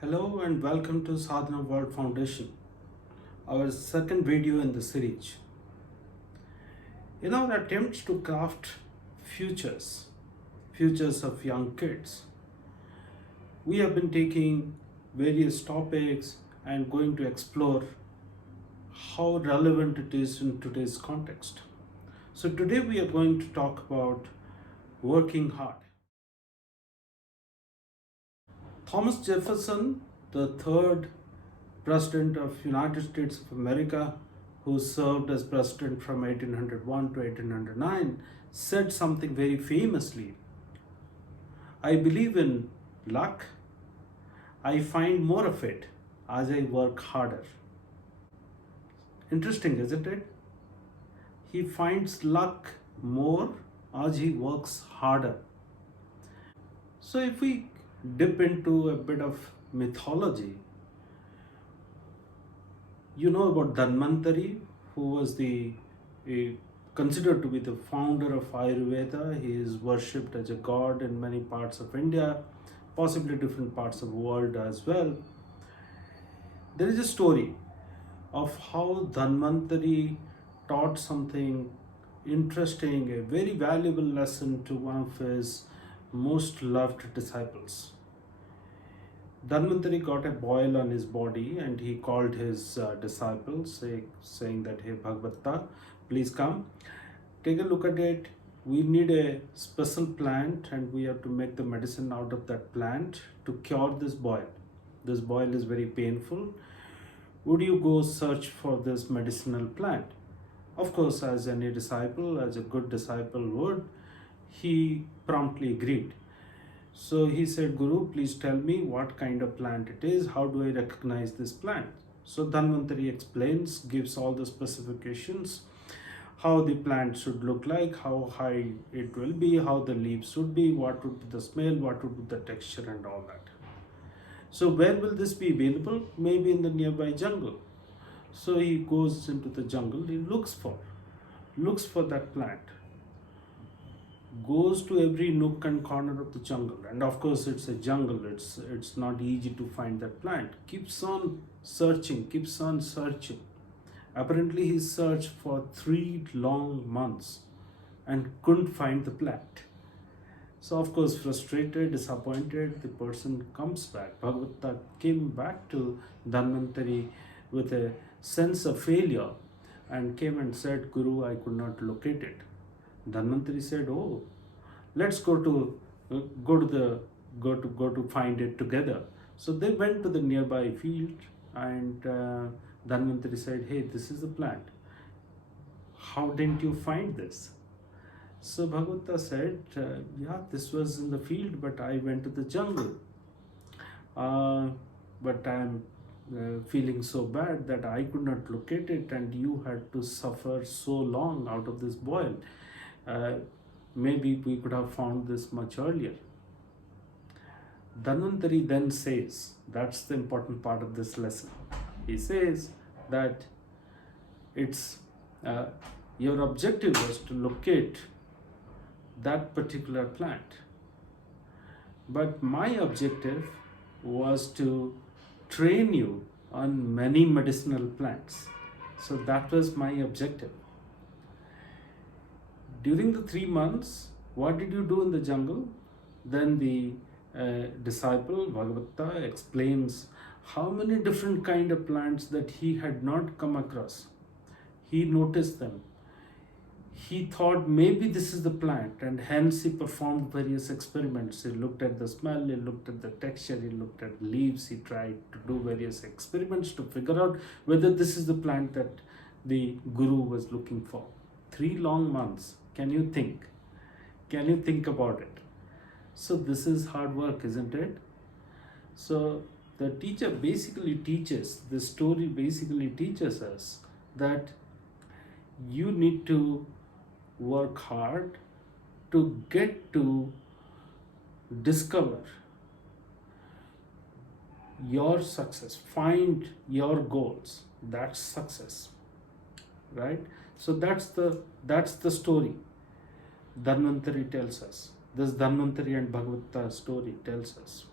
Hello and welcome to Sadhana World Foundation, our second video in the series. In our attempts to craft futures of young kids, we have been taking various topics and going to explore how relevant it is in today's context. So today we are going to talk about working hard. Thomas Jefferson, the third president of United States of America, who served as president from 1801 to 1809, said something very famously. I believe in luck. I find more of it as I work harder. Interesting, isn't it? He finds luck more as he works harder. So if we dip into a bit of mythology, you know about Dhanvantari, who was considered to be the founder of Ayurveda. He is worshipped as a god in many parts of India, possibly different parts of the world as well. There is a story of how Dhanvantari taught something interesting, a very valuable lesson to one of his most loved disciples. Dhanvantari got a boil on his body and he called his disciples, saying that, "Hey Bhagavata, please come, take a look at it. We need a special plant and we have to make the medicine out of that plant to cure this boil. This boil is very painful. Would you go search for this medicinal plant?" Of course, as any disciple, as a good disciple would, he promptly agreed. So he said, "Guru, please tell me what kind of plant it is. How do I recognize this plant?" So Dhanvantari explains, gives all the specifications, how the plant should look like, how high it will be, how the leaves should be, what would be the smell, what would be the texture and all that. So where will this be available? Maybe in the nearby jungle. So he goes into the jungle, he looks for that plant, goes to every nook and corner of the jungle, and of course it's a jungle, it's not easy to find that plant. Keeps on searching. Apparently he searched for 3 long months and couldn't find the plant. So of course, frustrated, disappointed, the person comes back. Bhagavata came back to Dhanvantari with a sense of failure and came and said, "Guru, I could not locate it." Dhanvantari said, "Oh, let's go to find it together." So they went to the nearby field, and Dhanvantari said, "Hey, this is the plant. How didn't you find this?" So Bhagavata said, "Yeah, this was in the field, but I went to the jungle. But I'm feeling so bad that I could not locate it, and you had to suffer so long out of this boil. Maybe we could have found this much earlier." Dhanvantari then says, that's the important part of this lesson. He says that it's your objective was to locate that particular plant, but my objective was to train you on many medicinal plants. So that was my objective. During the 3 months, what did you do in the jungle? Then the disciple Bhagavata explains how many different kind of plants that he had not come across. He noticed them. He thought maybe this is the plant, and hence he performed various experiments. He looked at the smell, he looked at the texture, he looked at leaves, he tried to do various experiments to figure out whether this is the plant that the guru was looking for. 3 long months. Can you think? Can you think about it? So this is hard work, isn't it? So the teacher basically teaches, the story basically teaches us that you need to work hard to get to discover your success, find your goals. That's success, right? So that's the story Dhanvantari tells us. This Dhanvantari and Bhagavata story tells us.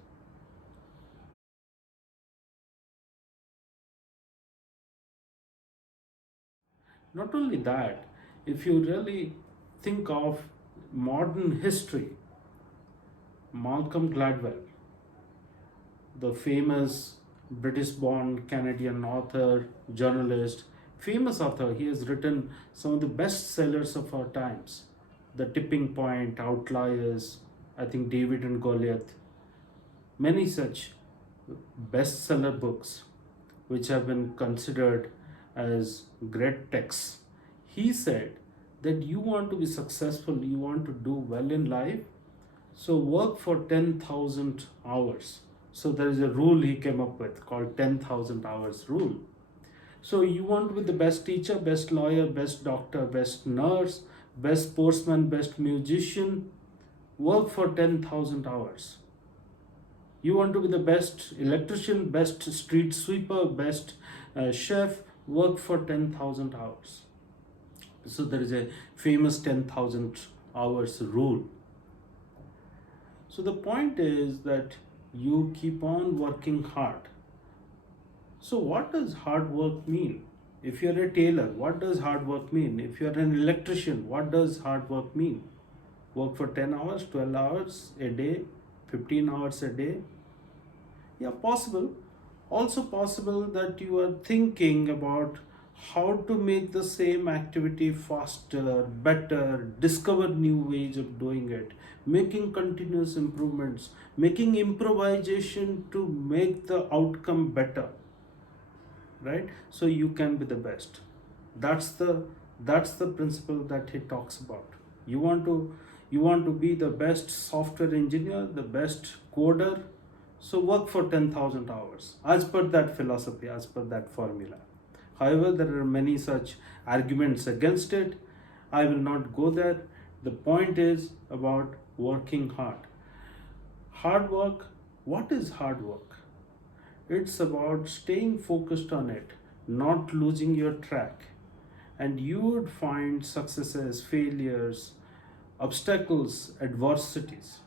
Not only that, if you really think of modern history, Malcolm Gladwell, the famous British born Canadian author, journalist, famous author, he has written some of the best sellers of our times. The Tipping Point, Outliers, I think David and Goliath, many such bestseller books which have been considered as great texts. He said that you want to be successful, you want to do well in life, so work for 10,000 hours. So there is a rule he came up with called 10,000 hours rule. So you want to be the best teacher, best lawyer, best doctor, best nurse, best sportsman, best musician, work for 10,000 hours. You want to be the best electrician, best street sweeper, best chef, work for 10,000 hours. So there is a famous 10,000 hours rule. So the point is that you keep on working hard. So what does hard work mean? If you're a tailor, what does hard work mean? If you're an electrician, what does hard work mean? Work for 10 hours, 12 hours a day, 15 hours a day? Yeah, possible. Also possible that you are thinking about how to make the same activity faster, better, discover new ways of doing it, making continuous improvements, making improvisation to make the outcome better, right? So you can be the best. That's the principle that he talks about. You want to be the best software engineer, the best coder, so work for 10,000 hours as per that philosophy, as per that formula. However, there are many such arguments against it. I will not go there. The point is about working hard. Hard work, what is hard work? It's about staying focused on it, not losing your track. And you would find successes, failures, obstacles, adversities,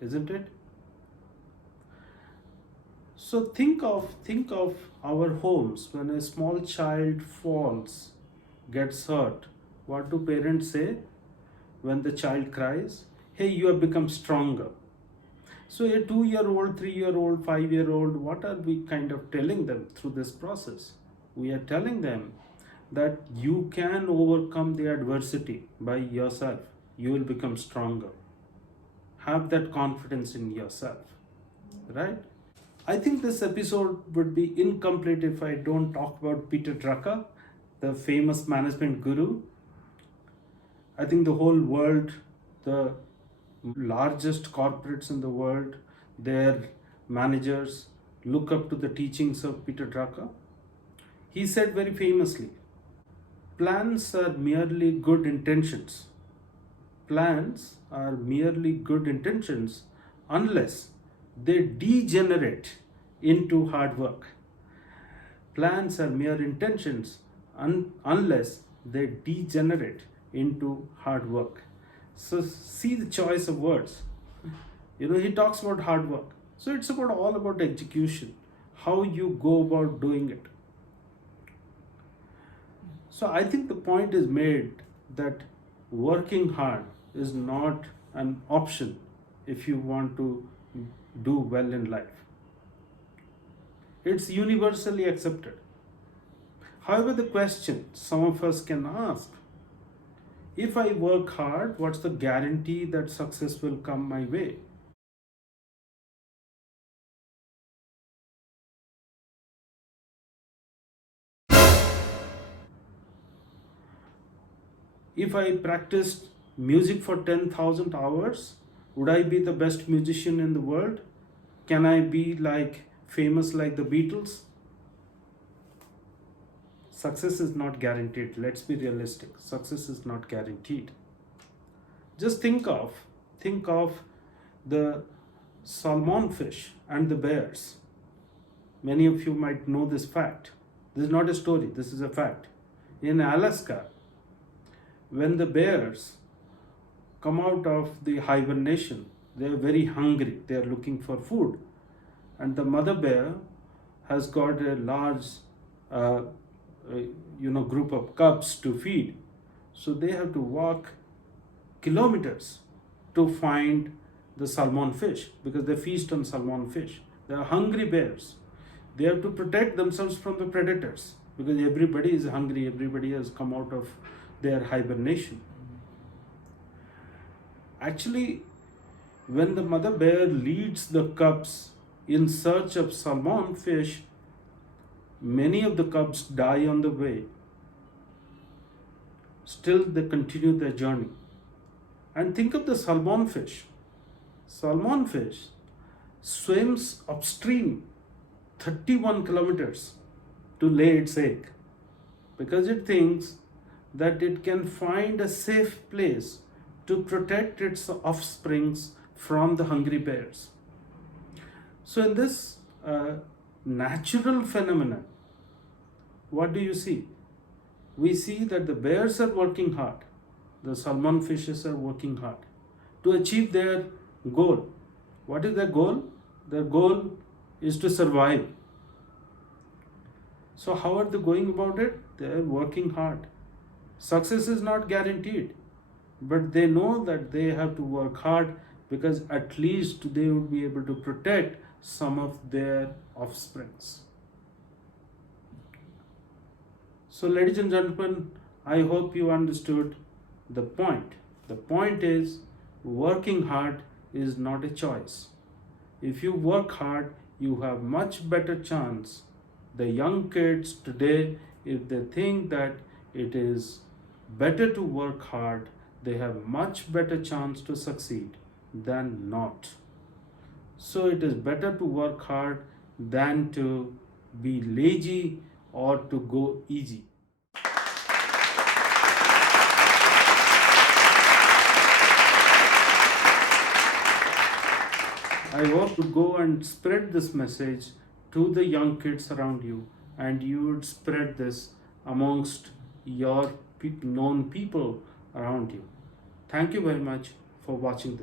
isn't it? So think of our homes. When a small child falls, gets hurt, what do parents say when the child cries? Hey, you have become stronger. So a 2-year-old, 3-year-old, 5-year-old, what are we kind of telling them through this process? We are telling them that you can overcome the adversity by yourself. You will become stronger. Have that confidence in yourself, right? I think this episode would be incomplete if I don't talk about Peter Drucker, the famous management guru. I think the whole world, the largest corporates in the world, their managers look up to the teachings of Peter Drucker. He said very famously, plans are merely good intentions. Plans are merely good intentions unless they degenerate into hard work. Plans are mere intentions unless they degenerate into hard work. So see the choice of words. He talks about hard work. So it's all about execution, how you go about doing it. So I think the point is made that working hard is not an option if you want to do well in life. It's universally accepted. However, the question some of us can ask, if I work hard, what's the guarantee that success will come my way? If I practiced music for 10,000 hours, would I be the best musician in the world? Can I be famous like the Beatles? Success is not guaranteed. Let's be realistic. Success is not guaranteed. Just think of the salmon fish and the bears. Many of you might know this fact. This is not a story, this is a fact. In Alaska, when the bears come out of the hibernation, they are very hungry, they are looking for food. And the mother bear has got a large group of cubs to feed. So they have to walk kilometers to find the salmon fish, because they feast on salmon fish. They are hungry bears. They have to protect themselves from the predators, because everybody is hungry, everybody has come out of their hibernation. Actually, when the mother bear leads the cubs in search of salmon fish, many of the cubs die on the way. Still, they continue their journey. And think of the salmon fish. Salmon fish swims upstream 31 kilometers to lay its egg, because it thinks that it can find a safe place to protect its offsprings from the hungry bears. So in this natural phenomenon, what do you see? We see that the bears are working hard, the salmon fishes are working hard to achieve their goal. What is their goal? Their goal is to survive. So how are they going about it? They are working hard. Success is not guaranteed, but they know that they have to work hard, because at least they would be able to protect some of their offsprings. So ladies and gentlemen, I hope you understood the point. The point is, working hard is not a choice. If you work hard, you have much better chance. The young kids today, if they think that it is better to work hard, they have much better chance to succeed than not. So it is better to work hard than to be lazy or to go easy. I hope to go and spread this message to the young kids around you, and you would spread this amongst your known people around you. Thank you very much for watching this.